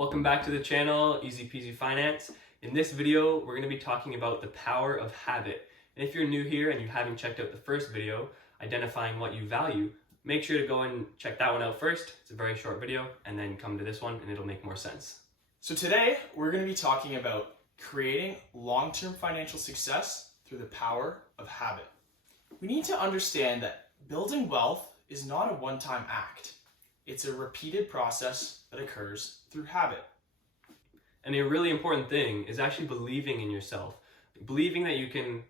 Welcome back to the channel, Easy Peasy Finance. In this video, we're going to be talking about the power of habit. And if you're new here and you haven't checked out the first video, identifying what you value, make sure to go and check that one out first. It's a very short video, and then come to this one and it'll make more sense. So today, we're going to be talking about creating long-term financial success through the power of habit. We need to understand that building wealth is not a one-time act. It's a repeated process that occurs through habit. And a really important thing is actually believing in yourself. Believing that you can,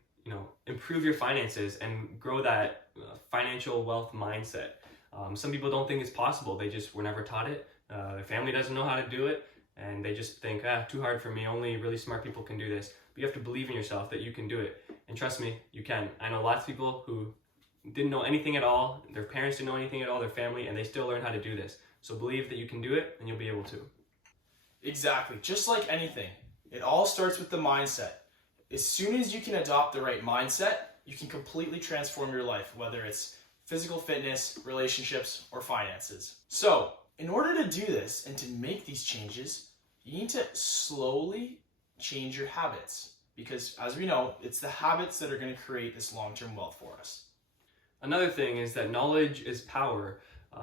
improve your finances and grow that financial wealth mindset. Some people don't think it's possible. They just were never taught it. Their family doesn't know how to do it. And they just think, too hard for me. Only really smart people can do this. But you have to believe in yourself that you can do it. And trust me, you can. I know lots of people who didn't know anything at all. Their parents didn't know anything at all, their family, and they still learn how to do this. So believe that you can do it and you'll be able to. Exactly. Just like anything, it all starts with the mindset. As soon as you can adopt the right mindset, you can completely transform your life, whether it's physical fitness, relationships, or finances. So, in order to do this and to make these changes, you need to slowly change your habits. Because as we know, it's the habits that are going to create this long-term wealth for us. Another thing is that knowledge is power.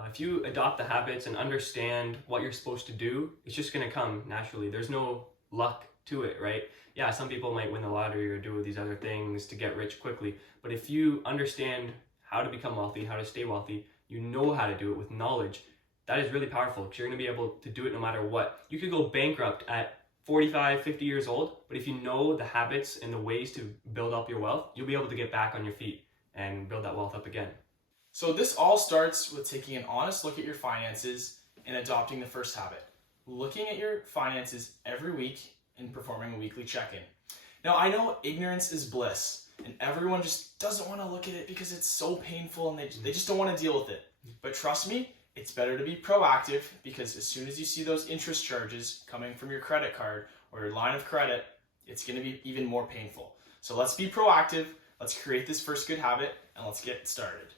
If you adopt the habits and understand what you're supposed to do, it's just going to come naturally. There's no luck to it, right? Yeah, some people might win the lottery or do these other things to get rich quickly. But if you understand how to become wealthy, how to stay wealthy, you know how to do it with knowledge, that is really powerful because you're going to be able to do it no matter what. You could go bankrupt at 45, 50 years old, but if you know the habits and the ways to build up your wealth, you'll be able to get back on your feet and build that wealth up again. So this all starts with taking an honest look at your finances and adopting the first habit. Looking at your finances every week and performing a weekly check-in. Now I know ignorance is bliss and everyone just doesn't want to look at it because it's so painful and they just don't want to deal with it. But trust me, it's better to be proactive because as soon as you see those interest charges coming from your credit card or your line of credit, it's going to be even more painful. So let's be proactive. Let's create this first good habit and let's get started.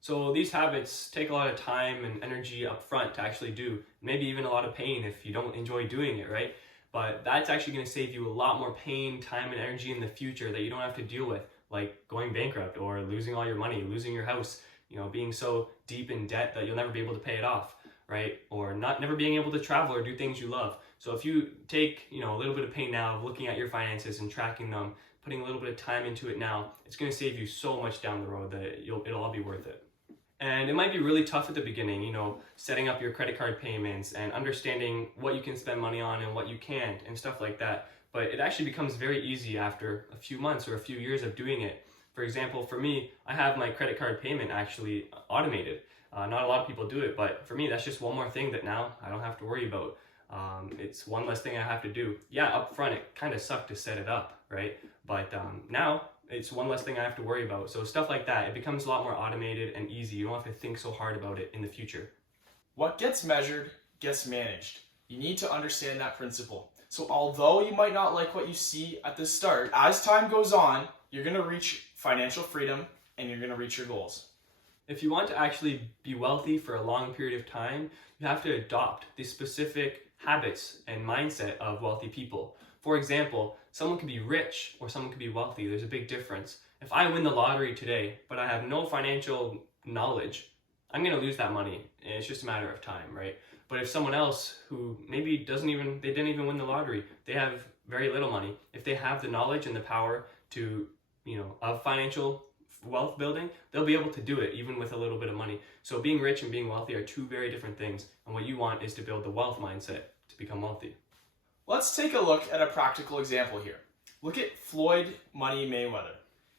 So these habits take a lot of time and energy up front to actually do, maybe even a lot of pain if you don't enjoy doing it, right? But that's actually going to save you a lot more pain, time, and energy in the future that you don't have to deal with, like going bankrupt or losing all your money, losing your house, being so deep in debt that you'll never be able to pay it off, right? Or never being able to travel or do things you love. So if you take, a little bit of pain now of looking at your finances and tracking them, putting a little bit of time into it now, it's going to save you so much down the road that it'll all be worth it. And it might be really tough at the beginning, setting up your credit card payments and understanding what you can spend money on and what you can't and stuff like that. But it actually becomes very easy after a few months or a few years of doing it. For example, for me, I have my credit card payment actually automated. Not a lot of people do it, but for me, that's just one more thing that now I don't have to worry about. It's one less thing I have to do. Yeah, up front, it kind of sucked to set it up, right? But now it's one less thing I have to worry about. So stuff like that, it becomes a lot more automated and easy. You don't have to think so hard about it in the future. What gets measured gets managed. You need to understand that principle. So although you might not like what you see at the start, as time goes on, you're going to reach financial freedom and you're going to reach your goals. If you want to actually be wealthy for a long period of time, you have to adopt the specific habits and mindset of wealthy people. For example, someone can be rich or someone can be wealthy. There's a big difference. If I win the lottery today, but I have no financial knowledge, I'm going to lose that money. And it's just a matter of time, right? But if someone else who maybe didn't even win the lottery, they have very little money. If they have the knowledge and the power to, of financial wealth building, they'll be able to do it even with a little bit of money. So being rich and being wealthy are two very different things. And what you want is to build the wealth mindset to become wealthy. Let's take a look at a practical example here. Look at Floyd Money Mayweather.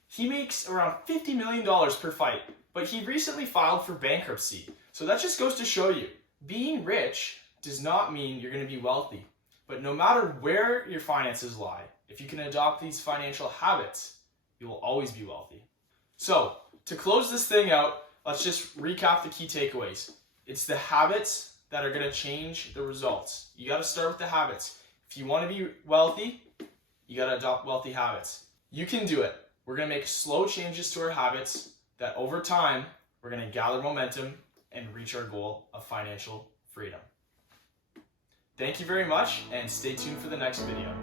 He makes around $50 million per fight, but he recently filed for bankruptcy. So that just goes to show you, being rich does not mean you're going to be wealthy. But no matter where your finances lie, if you can adopt these financial habits, you will always be wealthy. So to close this thing out, let's just recap the key takeaways. It's the habits that are going to change the results. You got to start with the habits. If you want to be wealthy, you got to adopt wealthy habits. You can do it. We're going to make slow changes to our habits that over time, we're going to gather momentum and reach our goal of financial freedom. Thank you very much, and stay tuned for the next video.